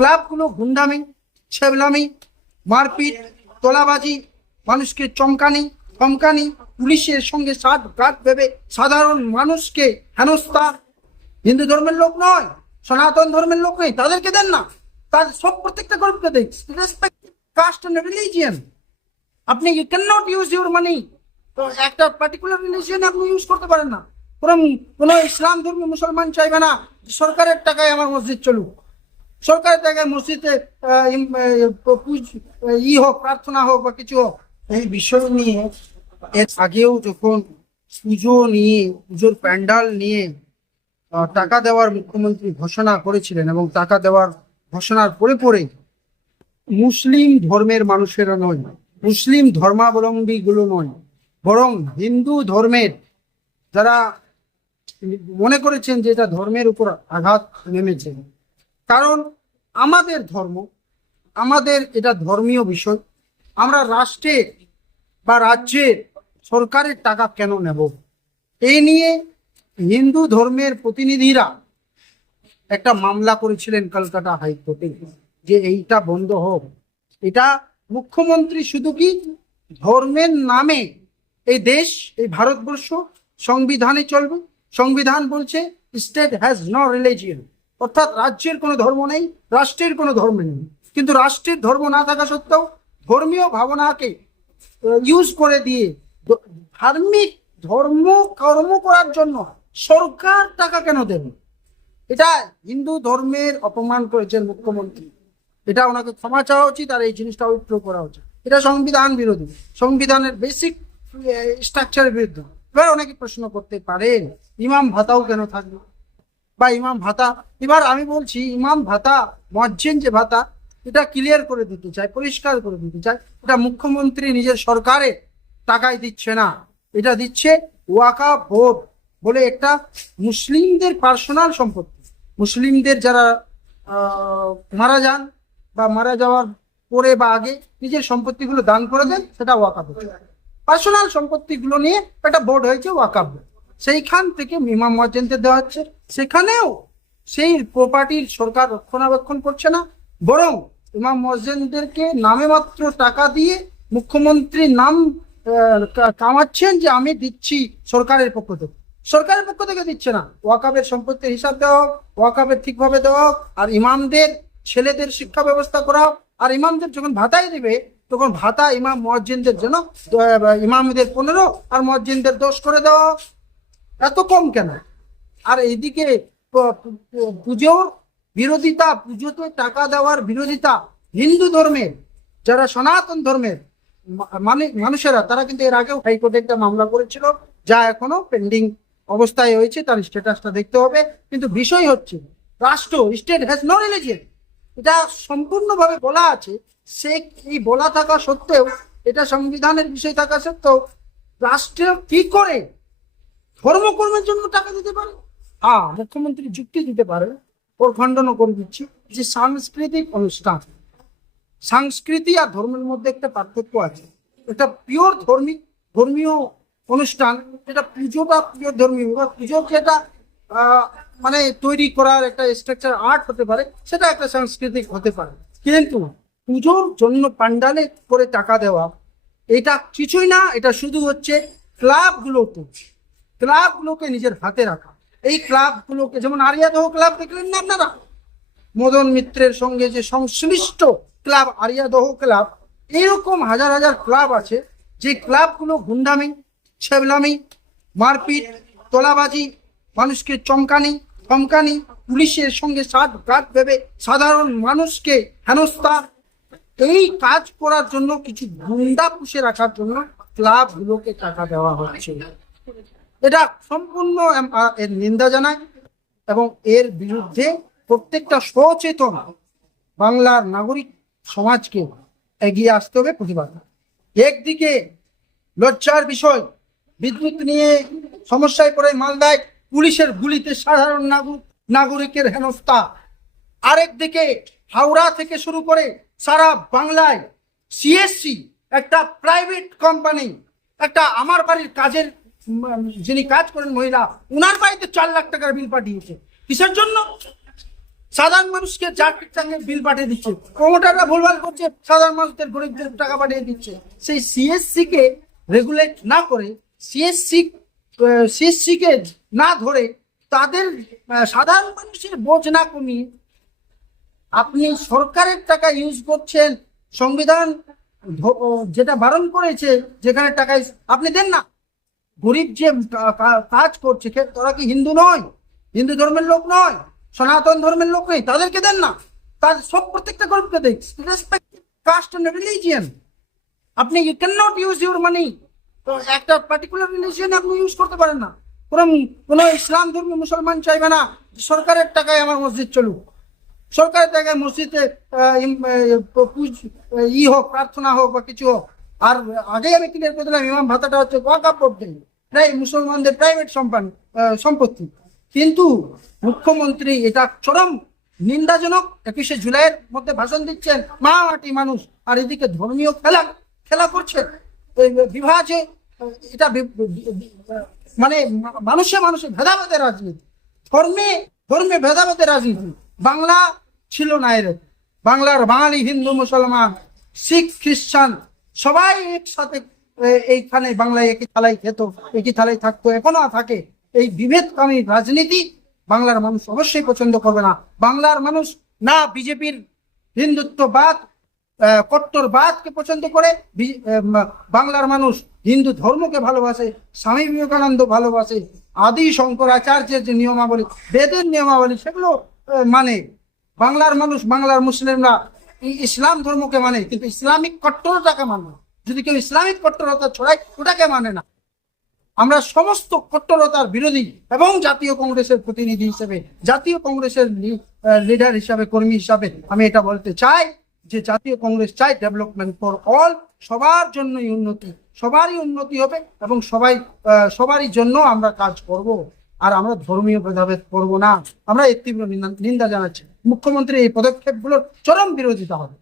ক্লাবগুলো গুন্ডামি, ছেবলামি, মারপিট, তোলাবাজি, মানুষকে চমকানি ধমকানি পুলিশের সঙ্গে সাত গাত ভেবে সাধারণ মানুষকে হেনস্থা। হিন্দু ধর্মের লোক নয়, সনাতন ধর্মের লোক নেই, তাদেরকে দেন না। তার সব প্রত্যেকটা গরিবকে দেন রেসপেক্ট কাস্ট এন্ড রিলিজিয়ান আপনি you can not use your money to একটা পার্টিকুলার রিলিজিয়ান আপনি ইউজ করতে পারেন না। কোনো ইসলাম ধর্মী মুসলমান চাইবে না সরকারের টাকায় আমার মসজিদ চলুক। সরকারের টাকায় মসজিদে ই হোক, প্রার্থনা হোক বা কিছু হোক, এই বিষয় নিয়ে এর আগেও যখন পুজো নিয়ে, পুজোর প্যান্ডাল নিয়ে টাকা দেওয়ার মুখ্যমন্ত্রী ঘোষণা করেছিলেন এবং টাকা দেওয়ার ঘোষণার পরে পরে মুসলিম ধর্মের মানুষেরা নয়, মুসলিম ধর্মাবলম্বী গুলো নয়, বরং হিন্দু ধর্মের যারা মনে করেছেন যে এটা ধর্মের উপর আঘাত নেমেছে। কারণ আমাদের ধর্ম, আমাদের এটা ধর্মীয় বিষয়। আমরা রাষ্ট্রের বা রাজ্যের সরকারের টাকা কেন নেব? এই নিয়ে হিন্দু ধর্মের প্রতিনিধিরা একটা মামলা করেছিলেন কলকাতা হাইকোর্টে যে এইটা বন্ধ হোক। এটা মুখ্যমন্ত্রী শুধু কি ধর্মের নামে এই দেশ, এই ভারতবর্ষ সংবিধানে চলবে? সংবিধান বলছে স্টেট হ্যাজ নো রিলিজিয়ন অর্থাৎ রাজ্যের কোনো ধর্ম নেই, রাষ্ট্রের কোনো ধর্ম নেই। কিন্তু রাষ্ট্রের ধর্ম না থাকা সত্ত্বেও ধর্মীয় ভাবনাকে ইউজ করে দিয়ে ধার্মিক ধর্ম, কর্ম করার জন্য সরকার টাকা কেন দেবে? এটা হিন্দু ধর্মের অপমান করেছেন মুখ্যমন্ত্রী। এটা ওনাকে ক্ষমা চাওয়া উচিত আর এই জিনিসটা উইথড্র করা উচিত। এটা সংবিধান বিরোধী। সংবিধানের বেসিক স্ট্রাকচারের বিরুদ্ধে। এবার অনেকে প্রশ্ন করতে পারেন, ইমাম ভাতাও কেন থাকবে? বা ইমাম ভাতা, এবার আমি বলছি, ইমাম ভাতা মজ্জেন যে ভাতা, এটা ক্লিয়ার করে দিতে চাই, পরিষ্কার করে দিতে চাই। এটা মুখ্যমন্ত্রী নিজের সরকারে টাকায় দিচ্ছে না। এটা দিচ্ছে ওয়াকা ভোট বলে একটা মুসলিমদের পার্সোনাল সম্পত্তি। মুসলিমদের যারা মারা যান বা মারা যাওয়ার পরে বা আগে নিজের সম্পত্তিগুলো দান করে দেন, সেটা ওয়াকা বোর্ড পার্সোনাল সম্পত্তিগুলো নিয়ে একটা বোর্ড হয়েছে ওয়াকাব বোর্ড সেইখান থেকে ইমাম মজ্জেনদের দেওয়া হচ্ছে। সেখানেও সেই প্রপার্টির সরকার রক্ষণাবেক্ষণ করছে না, বরং ইমাম মসজিদদেরকে নামে মাত্র টাকা দিয়ে মুখ্যমন্ত্রী নাম কামাচ্ছেন যে আমি দিচ্ছি সরকারের পক্ষ থেকে। সরকারের পক্ষ থেকে দিচ্ছে না। ওয়াকাবের সম্পত্তির হিসাব দেওয়া হোক, ওয়াকাবের ঠিকভাবে দেওয়া হোক, আর ইমামদের, ছেলেদের শিক্ষা ব্যবস্থা করা হোক, আর ইমামদের যখন ভাতাই দেবে, তখন ভাতা ইমাম মসজিদদের জন্য ইমামদের পনেরো, আর মসজিদদের দশ করে দেওয়া। এত কম কেন? আর এইদিকে প- প- পুজোর বিরোধিতা, পুজোতে টাকা দেওয়ার বিরোধিতা হিন্দু ধর্মের, যারা সনাতন ধর্মের মানে মানুষেরা, তারা কিন্তু এর আগেও হাইকোর্টে একটা মামলা করেছিল, যা এখনও পেন্ডিং অবস্থায় হয়েছে তার স্ট্যাটাসটা দেখতে হবে। কিন্তু বিষয় হচ্ছে, রাষ্ট্র স্টেট হ্যাজ নো রিলিজিয়ন এটা সম্পূর্ণভাবে বলা আছে, সে এই বলা থাকা সত্ত্বেও, এটা সংবিধানের বিষয় থাকা সত্ত্বেও, রাষ্ট্র কি করে ধর্মকর্মের জন্য টাকা দিতে পারে? হ্যাঁ মুখ্যমন্ত্রী যুক্তি দিতে পারে ওর খণ্ডনও করে দিচ্ছি। যে সাংস্কৃতিক অনুষ্ঠান, সংস্কৃতি আর ধর্মের মধ্যে একটা পার্থক্য আছে। এটা পিওর ধর্মিক ধর্মীয় অনুষ্ঠান এটা পুজোটা পিওর ধর্মীয় বা পুজো যেটা মানে তৈরি করার একটা স্ট্রাকচার আর্ট হতে পারে, সেটা একটা সাংস্কৃতিক হতে পারে। কিন্তু পুজোর জন্য পান্ডালে করে টাকা দেওয়া, এটা কিছুই না, এটা শুধু হচ্ছে ক্লাবগুলোতে ক্লাবগুলোকে নিজের হাতে রাখা। এই ক্লাবগুলোকে, যেমন আরিয়াদহ ক্লাব দেখলেন না আপনারা? মদন মিত্রের সঙ্গে যে সংশ্লিষ্ট ক্লাব আরিয়াদহ ক্লাব, এরকম হাজার হাজার ক্লাব আছে, যে ক্লাবগুলো গুন্ডামি, ছেবলামি, মারপিট, তোলাবাজি, মানুষকে চমকানি, ধমকানি, পুলিশের সঙ্গে সাত গাত ভেবে সাধারণ মানুষকে হেনস্থা, এই কাজ করার জন্য কিছু গুন্ডা পুষে রাখার জন্য ক্লাবগুলোকে টাকা দেওয়া হচ্ছে। এটা সম্পূর্ণ এর নিন্দা জানায় এবং এর বিরুদ্ধে প্রত্যেকটা সচেতন বাংলার নাগরিক সমাজকে এগিয়ে আসতে হবে প্রতিবাদ। একদিকে লজ্জার বিষয়, বিদ্যুৎ নিয়ে সমস্যায় পড়ে মালদায় পুলিশের গুলিতে সাধারণ নাগরিক, নাগরিকের হেনস্থা। আরেকদিকে হাওড়া থেকে শুরু করে সারা বাংলায় সিএসসি একটা প্রাইভেট কোম্পানি একটা আমার বাড়ির কাজের যিনি কাজ করেন মহিলা, উনার বাড়িতে চার লাখ টাকার বিল পাঠিয়েছে। কিসের জন্য? সাধারণ মানুষকে যার সঙ্গে বিল পাঠিয়ে দিচ্ছে। প্রমোটাররা ভুলভাল করছে, সাধারণ মানুষদের গরিবদের টাকা পাঠিয়ে দিচ্ছে। সেই সিএসসি কে রেগুলেট না করে সিএসসি সিএসসি কে না ধরে তাদের সাধারণ মানুষের বোঝ না কমিয়ে আপনি সরকারের টাকা ইউজ করছেন, সংবিধান যেটা বারণ করেছে, যেখানে টাকা আপনি দেন না। গরিব যে কাজ করছে তারা কি হিন্দু নয়? হিন্দু ধর্মের লোক নয়? সনাতন ধর্মের লোক নেই? তাদেরকে দেন না। তার সব প্রত্যেকটা গরিবকে দেখ। রিলিজিয়ান আপনি you can not use your money to একটা পার্টিকুলার রিলিজিয়ান আপনি ইউজ করতে পারেন না। কোনো কোনো ইসলাম ধর্মী মুসলমান চাইবে না সরকারের টাকায় আমার মসজিদ চলুক। সরকারের টাকায় মসজিদে ই হোক, প্রার্থনা হোক বা কিছু হোক। আর আগেই আমি ক্লিয়ার করে দিলাম ইমাম ভাতাটা হচ্ছে ওয়াকাপ তাই মুসলমানদের প্রাইভেট সম্পান সম্পত্তি। কিন্তু মুখ্যমন্ত্রী এটা চরম নিন্দাজনক একুশে জুলাইয়ের মধ্যে ভাষণ দিচ্ছেন, মা মাটি মানুষ, আর এদিকে ধর্মীয় খেলা খেলা করছেন বিভাজে এটা মানে মানুষে মানুষে ভেদাভেদের রাজনীতি। ধর্মে ধর্মে ভেদাভেদের রাজনীতি। বাংলা ছিল না এর। বাংলার বাঙালি হিন্দু মুসলমান, শিখ, খ্রিস্টান, সবাই একসাথে এইখানে বাংলায় একই থালায় খেত, একই থালায় থাকতো, এখনও থাকে। এই বিভেদকামী রাজনীতি বাংলার মানুষ অবশ্যই পছন্দ করবে না। বাংলার মানুষ না বিজেপির হিন্দুত্ববাদ কট্টরবাদকে পছন্দ করে বাংলার মানুষ হিন্দু ধর্মকে ভালোবাসে, স্বামী বিবেকানন্দ ভালোবাসে, আদি শঙ্করাচার্যের যে নিয়মাবলী, বেদের নিয়মাবলী, সেগুলো মানে। বাংলার মানুষ বাংলার মুসলিমরা ইসলাম ধর্মকে মানে কিন্তু ইসলামিক কট্টরতাকে মানে। যদি কেউ ইসলামিক কট্টরতা ছড়ায়, ওটাকে মানে না। আমরা সমস্ত কট্টরতার বিরোধী এবং জাতীয় কংগ্রেসের প্রতিনিধি হিসেবে, জাতীয় কংগ্রেসের লিডার হিসাবে, কর্মী হিসাবে আমি এটা বলতে চাই যে জাতীয় কংগ্রেস চাই ডেভেলপমেন্ট ফর অল সবার জন্যই উন্নতি, সবারই উন্নতি হবে এবং সবাই সবারই জন্য আমরা কাজ করব। আর আমরা ধর্মীয় ভেদাভেদ করব না। আমরা এর তীব্র নিন্দা জানাচ্ছি। মুখ্যমন্ত্রী এই পদক্ষেপগুলোর চরম বিরোধিতা হবে।